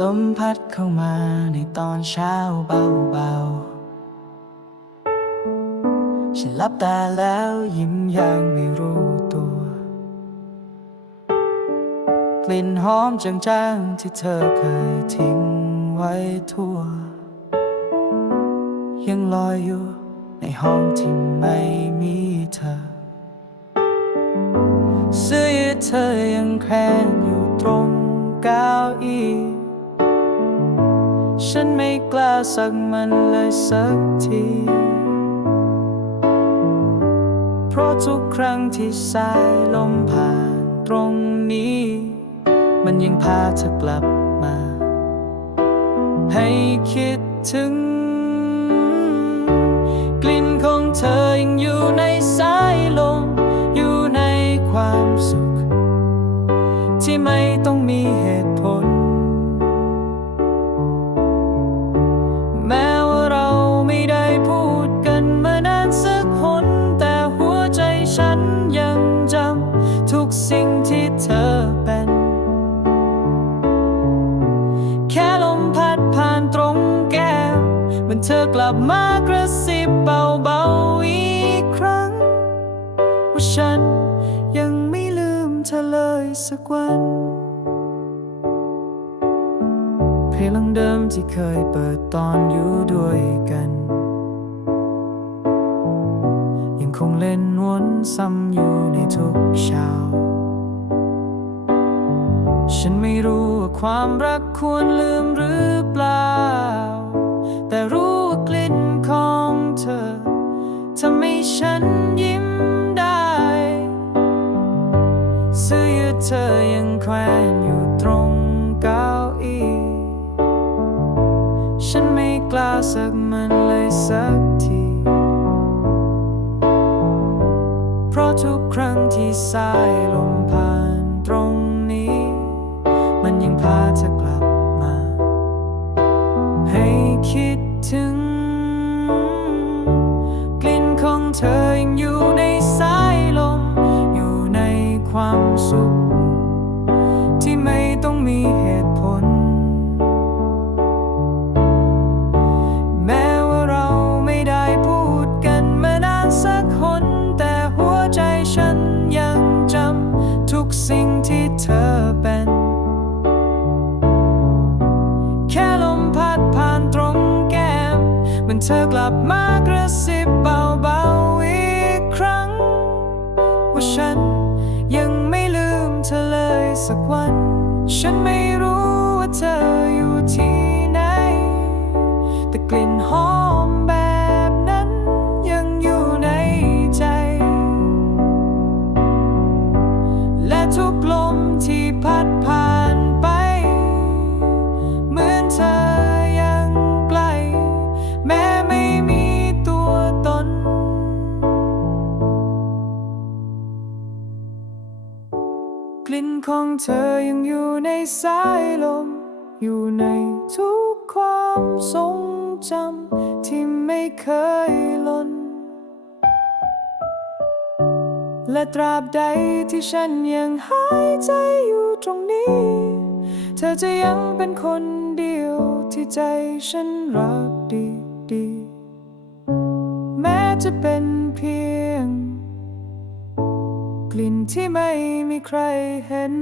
ลมพัดเข้ามาในตอนเช้าเบาๆ ฉันหลับตาแล้วยิ้มย่างไม่รู้ตัว กลิ่นหอมจางๆ ที่เธอเคยทิ้งไว้ทั่ว ยังลอยอยู่ในห้องที่ไม่มีเธอ เสื้อยืดเธอยังแควนอยู่ตรงเก้าอี้ ฉันไม่กล้าสักมันเลยสักที เพราะทุกครั้งที่สายลมผ่านตรงนี้ มันยังพาเธอกลับมา ให้คิดถึง ฉันยังจำทุกสิ่งที่เธอเป็น แค่ลมพัดผ่านตรงแก้มมันเธอกลับมากระซิบเบาๆอีกครั้ง ว่าฉันยังไม่ลืมเธอเลยสักวันเพลงเดิมที่เคยเปิดตอนอยู่ด้วยกัน คงเล่นวนซ้ำอยู่ในทุกเช้า ฉันไม่รู้ว่าความรักควรลืมหรือเปล่า แต่รู้ว่ากลิ่นของเธอทำให้ฉันยิ้มได้เสื้อยืดเธอยังแขวนอยู่ตรงเก้าอี้ฉันไม่กล้าสักมันเลยสักที ทุกครั้งที่สายลมผ่านตรงนี้ มันยังพาเธอกลับมา ให้คิดถึง กลิ่นของเธอยังอยู่ในสายลม อยู่ในความสุข เธอกลับมากระซิบเบาๆอีกครั้ง ว่าฉันยังไม่ลืมเธอเลยสักวัน ฉันไม่รู้ว่าเธออยู่ที่ไหน แต่กลิ่นหอมแบบนั้นยังอยู่ในใจ และทุกลมที่พัดผ่าน กลิ่นของเธอยังอยู่ในสายลม อยู่ในทุกความทรงจำที่ไม่เคยลน และตราบใดที่ฉันยังหายใจอยู่ตรงนี้ เธอจะยังเป็นคนเดียวที่ใจฉันรักดีดีๆแม้จะเป็น ไม่มีใครเห็น